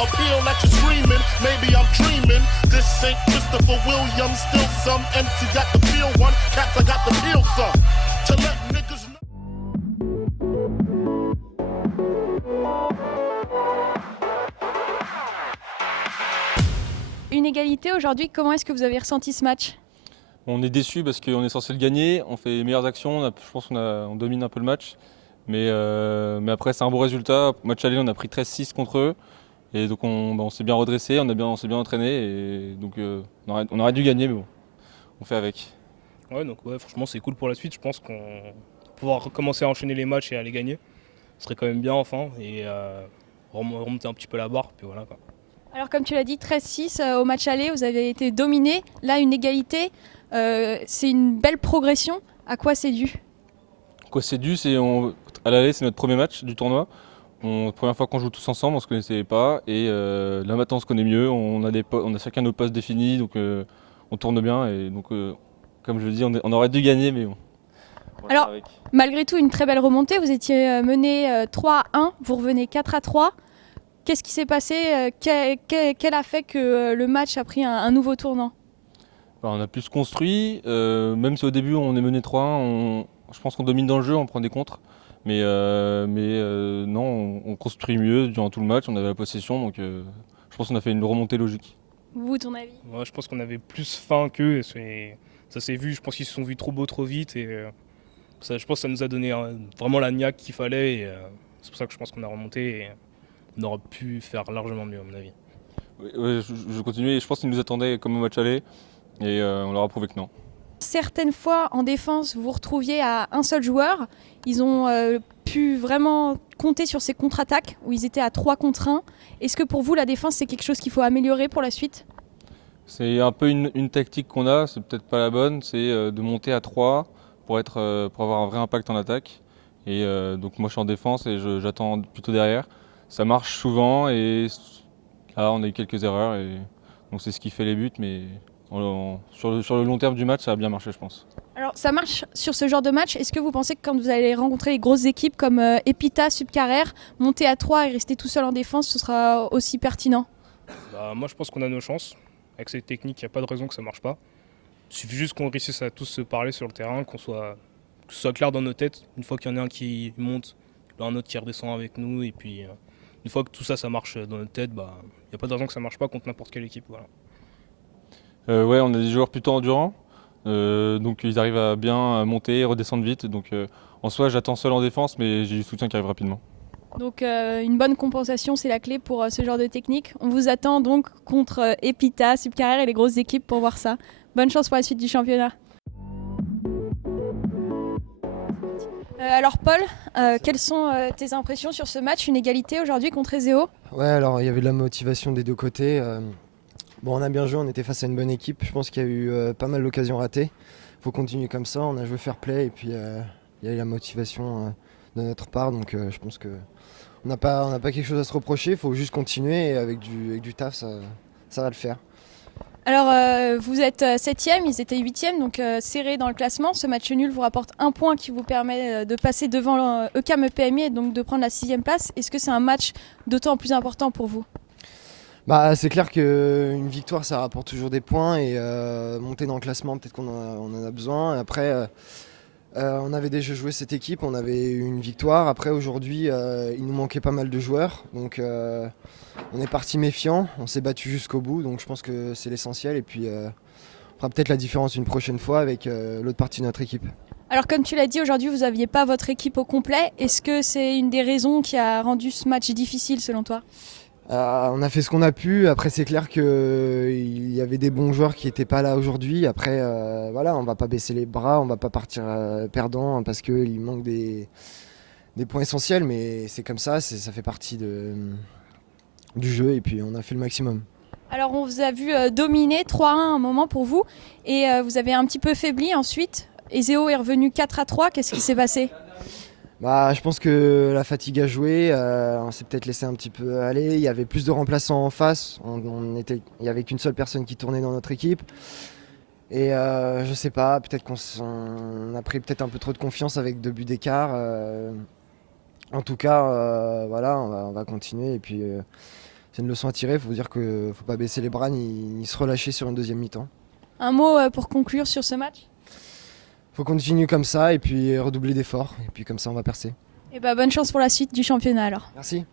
appeal that you're screaming. Maybe I'm dreaming. This ain't Christopher Williams, still some MC got the feel one. Cats, I got the feel some. To let niggas know. Une égalité aujourd'hui, comment est-ce que vous avez ressenti ce match ? On est déçus parce qu'on est censé le gagner, on fait les meilleures actions, je pense qu'on domine un peu le match. Mais après c'est un bon résultat. Match aller, on a pris 13-6 contre eux. Et donc on s'est bien redressé, on s'est bien entraîné. Et donc on aurait dû gagner, mais bon, on fait avec. Ouais, donc franchement c'est cool pour la suite. Je pense qu'on va pouvoir commencer à enchaîner les matchs et à les gagner. Ce serait quand même bien enfin. Et remonter un petit peu la barre. Puis voilà, quoi. Alors comme tu l'as dit, 13-6 au match aller, vous avez été dominé. Là, une égalité, c'est une belle progression. À quoi c'est dû ? Quoi c'est dû, à l'aller c'est notre premier match du tournoi. Première fois qu'on joue tous ensemble, on ne se connaissait pas. Et là maintenant on se connaît mieux, on a chacun nos postes définis, donc on tourne bien. Et donc comme je le dis, on aurait dû gagner, mais bon. Alors malgré tout, une très belle remontée. Vous étiez mené 3-1, vous revenez 4-3. Qu'est-ce qui s'est passé ? Quel a fait que le match a pris un nouveau tournant ? On a plus construit, même si au début on est mené 3-1, je pense qu'on domine dans le jeu, on prend des contres. Mais non, on construit mieux durant tout le match, on avait la possession, donc je pense qu'on a fait une remontée logique. Vous, ton avis ? Ouais, je pense qu'on avait plus faim qu'eux. Ça s'est vu, je pense qu'ils se sont vus trop beaux trop vite. Et je pense que ça nous a donné vraiment la niaque qu'il fallait. Et c'est pour ça que je pense qu'on a remonté. Et on aurait pu faire largement mieux à mon avis. Oui, je continue, je pense qu'ils nous attendaient comme au match aller et on leur a prouvé que non. Certaines fois, en défense, vous vous retrouviez à un seul joueur. Ils ont pu vraiment compter sur ces contre-attaques où ils étaient à 3 contre 1. Est-ce que pour vous, la défense, c'est quelque chose qu'il faut améliorer pour la suite ? C'est un peu une tactique qu'on a, c'est peut-être pas la bonne, c'est de monter à 3 pour avoir un vrai impact en attaque. Et donc moi je suis en défense et j'attends plutôt derrière. Ça marche souvent et là on a eu quelques erreurs et donc c'est ce qui fait les buts, mais sur le long terme du match ça a bien marché je pense. Alors ça marche sur ce genre de match. Est-ce que vous pensez que quand vous allez rencontrer les grosses équipes comme Epita, Subcarrère, monter à 3 et rester tout seul en défense, ce sera aussi pertinent ? Moi je pense qu'on a nos chances. Avec cette technique, il n'y a pas de raison que ça ne marche pas. Il suffit juste qu'on réussisse à tous se parler sur le terrain, que ce soit clair dans nos têtes. Une fois qu'il y en a un qui monte, il y en a un autre qui redescend avec nous. Et puis une fois que tout ça marche dans notre tête, il n'y a pas de raison que ça ne marche pas contre n'importe quelle équipe. Voilà. Ouais, on a des joueurs plutôt endurants, donc ils arrivent à bien monter et redescendre vite. Donc en soi j'attends seul en défense, mais j'ai du soutien qui arrive rapidement. Donc une bonne compensation, c'est la clé pour ce genre de technique. On vous attend donc contre Epita, Subcarrère et les grosses équipes pour voir ça. Bonne chance pour la suite du championnat. Alors Paul, quelles sont tes impressions sur ce match, une égalité aujourd'hui contre Ezeo ? Ouais, alors il y avait de la motivation des deux côtés. On a bien joué, on était face à une bonne équipe. Je pense qu'il y a eu pas mal d'occasions ratées. Il faut continuer comme ça, on a joué fair play et puis il y a eu la motivation de notre part. Donc je pense qu'on n'a pas quelque chose à se reprocher, il faut juste continuer et avec du taf, ça va le faire. Alors vous êtes 7e, ils étaient 8e, donc serrés dans le classement. Ce match nul vous rapporte un point qui vous permet de passer devant ECAM EPMI et donc de prendre la 6e place. Est-ce que c'est un match d'autant plus important pour vous ? C'est clair qu'une victoire ça rapporte toujours des points et monter dans le classement peut-être qu'on en a besoin. Après on avait déjà joué cette équipe, on avait eu une victoire. Après aujourd'hui il nous manquait pas mal de joueurs, donc on est parti méfiant, on s'est battu jusqu'au bout, donc je pense que c'est l'essentiel et puis on fera peut-être la différence une prochaine fois avec l'autre partie de notre équipe. Alors comme tu l'as dit, aujourd'hui vous n'aviez pas votre équipe au complet. Est-ce que c'est une des raisons qui a rendu ce match difficile selon toi ? On a fait ce qu'on a pu. Après, c'est clair qu'il y avait des bons joueurs qui n'étaient pas là aujourd'hui. Après, on va pas baisser les bras, on va pas partir perdant parce qu'il manque des points essentiels. Mais c'est comme ça, ça fait partie du jeu et puis on a fait le maximum. Alors on vous a vu dominer 3-1 à un moment pour vous et vous avez un petit peu faibli ensuite. Ezeo est revenu 4-3, qu'est-ce qui s'est passé ? Je pense que la fatigue a joué, on s'est peut-être laissé un petit peu aller, il y avait plus de remplaçants en face, il n'y avait qu'une seule personne qui tournait dans notre équipe. Et je sais pas, peut-être qu'on a pris peut-être un peu trop de confiance avec 2 buts d'écart. En tout cas, on va continuer et puis c'est une leçon à tirer. Il faut dire qu'il ne faut pas baisser les bras ni se relâcher sur une deuxième mi-temps. Un mot pour conclure sur ce match? Il faut continuer comme ça et puis redoubler d'efforts. Et puis comme ça, on va percer. Et bonne chance pour la suite du championnat alors. Merci.